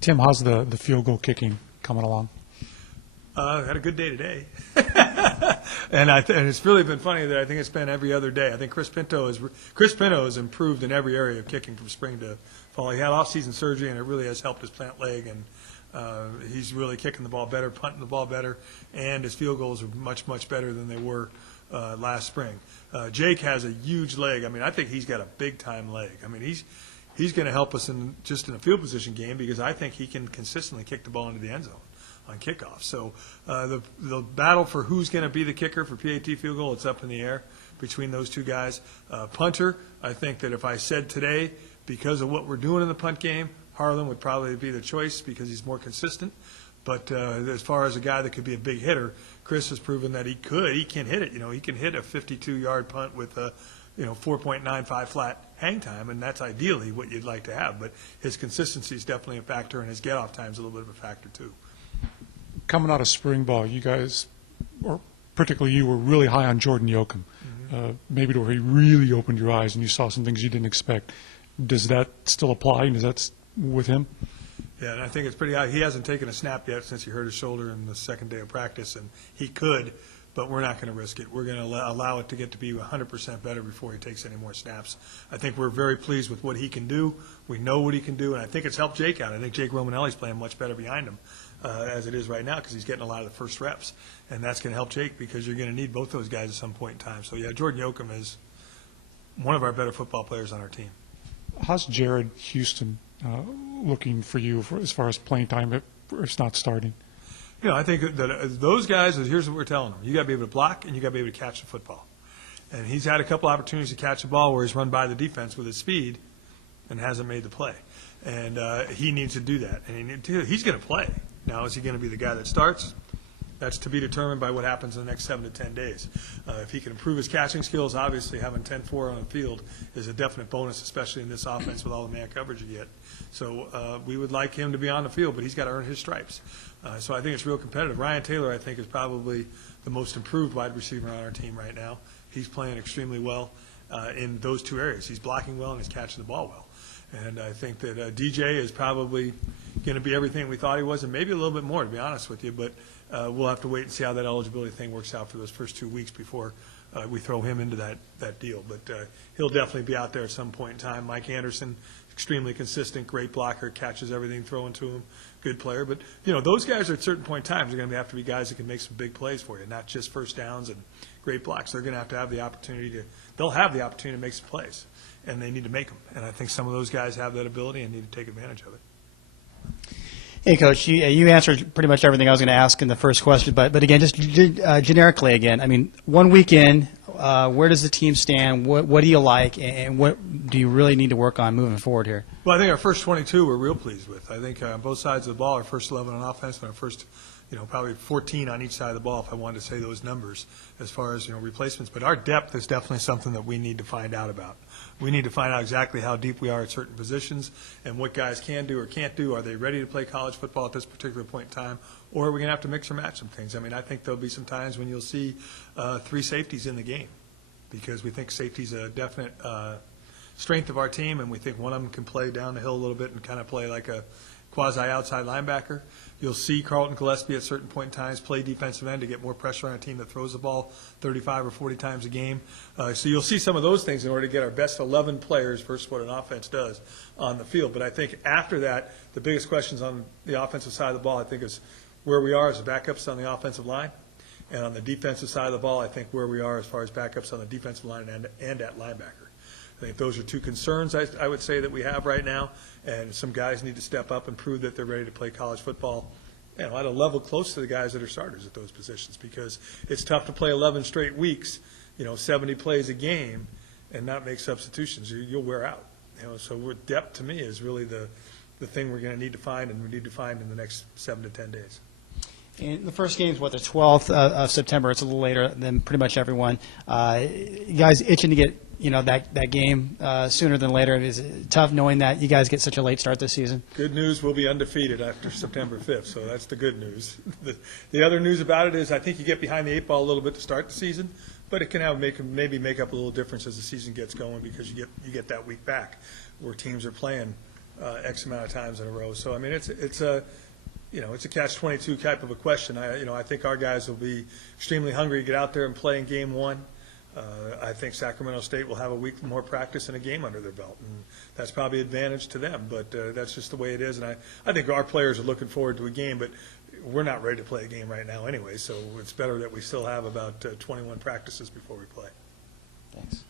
Tim, how's the field goal kicking coming along? Had a good day today. And it's really been funny that I think it's been every other day. I think Chris Pinto has improved in every area of kicking from spring to fall. He had off-season surgery, and it really has helped his plant leg, and he's really kicking the ball better, punting the ball better, and his field goals are much, much better than they were last spring. Jake has a huge leg. I mean, I think he's got a big-time leg. I mean, he's going to help us in a field position game because I think he can consistently kick the ball into the end zone on kickoff. So the battle for who's going to be the kicker for PAT field goal, it's up in the air between those two guys. Punter, I think that if I said today, because of what we're doing in the punt game, Harlan would probably be the choice because he's more consistent. But as far as a guy that could be a big hitter, Chris has proven that he can hit it. You know, he can hit a 52-yard punt with a 4.95 flat hang time, and that's ideally what you'd like to have. But his consistency is definitely a factor, and his get-off time is a little bit of a factor too. Coming out of spring ball, you guys, or particularly you, were really high on Jordan Yoakum. Maybe to where he really opened your eyes and you saw some things you didn't expect. Does that still apply? Is that with him? Yeah, and I think it's pretty high. He hasn't taken a snap yet since he hurt his shoulder in the second day of practice, and he could, but we're not going to risk it. We're going to allow it to get to be 100% better before he takes any more snaps. I think we're very pleased with what he can do. We know what he can do, and I think it's helped Jake out. I think Jake Romanelli's playing much better behind him as it is right now because he's getting a lot of the first reps, and that's going to help Jake because you're going to need both those guys at some point in time. So, yeah, Jordan Yoakum is one of our better football players on our team. How's Jared Houston looking for you as far as playing time if it's not starting? You know, I think that those guys, here's what we're telling them. You got to be able to block and you got to be able to catch the football. And he's had a couple opportunities to catch the ball where he's run by the defense with his speed and hasn't made the play. And he needs to do that. And he's going to play. Now, is he going to be the guy that starts? That's to be determined by what happens in the next 7 to 10 days. If he can improve his catching skills, obviously having 10-4 on the field is a definite bonus, especially in this offense with all the man coverage you get. So we would like him to be on the field, but he's got to earn his stripes. So I think it's real competitive. Ryan Taylor, I think, is probably the most improved wide receiver on our team right now. He's playing extremely well in those two areas. He's blocking well and he's catching the ball well. And I think that DJ is probably going to be everything we thought he was, and maybe a little bit more, to be honest with you. But we'll have to wait and see how that eligibility thing works out for those first 2 weeks before we throw him into that deal. But he'll definitely be out there at some point in time. Mike Anderson, extremely consistent, great blocker, catches everything thrown to him, good player. But, you know, those guys are at certain point in times are going to have to be guys that can make some big plays for you, not just first downs and great blocks. They're going to have the opportunity they'll have the opportunity to make some plays, and they need to make them. And I think some of those guys have that ability and need to take advantage of it. Hey, Coach, you answered pretty much everything I was going to ask in the first question, but again, just generically again, I mean, 1 week in, where does the team stand? What do you like, and what do you really need to work on moving forward here? Well, I think our first 22 we're real pleased with. I think on both sides of the ball, our first 11 on offense and our first, probably 14 on each side of the ball if I wanted to say those numbers as far as, replacements. But our depth is definitely something that we need to find out about. We need to find out exactly how deep we are at certain positions and what guys can do or can't do. Are they ready to play college football at this particular point in time, or are we going to have to mix or match some things? I mean, I think there'll be some times when you'll see 3 safeties in the game because we think safety's a definite strength of our team, and we think one of them can play down the hill a little bit and kind of play like a quasi-outside linebacker. You'll see Carlton Gillespie at certain point in times play defensive end to get more pressure on a team that throws the ball 35 or 40 times a game. So you'll see some of those things in order to get our best 11 players versus what an offense does on the field. But I think after that, the biggest questions on the offensive side of the ball, I think, is where we are as backups on the offensive line. And on the defensive side of the ball, I think where we are as far as backups on the defensive line and at linebacker. I think those are 2 concerns I would say that we have right now, and some guys need to step up and prove that they're ready to play college football at a level close to the guys that are starters at those positions, because it's tough to play 11 straight weeks, 70 plays a game, and not make substitutions. You'll wear out. So depth to me is really the thing we're going to need to find, and we need to find in the next 7 to 10 days. And the first game is, the 12th of September. It's a little later than pretty much everyone. You guys itching to get that game sooner than later? Is it tough knowing that you guys get such a late start this season? Good news, we'll be undefeated after September 5th, so that's the good news. The other news about it is I think you get behind the 8 ball a little bit to start the season, but it can maybe make up a little difference as the season gets going because you get that week back where teams are playing X amount of times in a row. So, I mean, it's a catch-22 type of a question. I think our guys will be extremely hungry to get out there and play in game one. I think Sacramento State will have a week more practice and a game under their belt, and that's probably an advantage to them, but that's just the way it is. And I think our players are looking forward to a game, but we're not ready to play a game right now anyway, so it's better that we still have about 21 practices before we play. Thanks.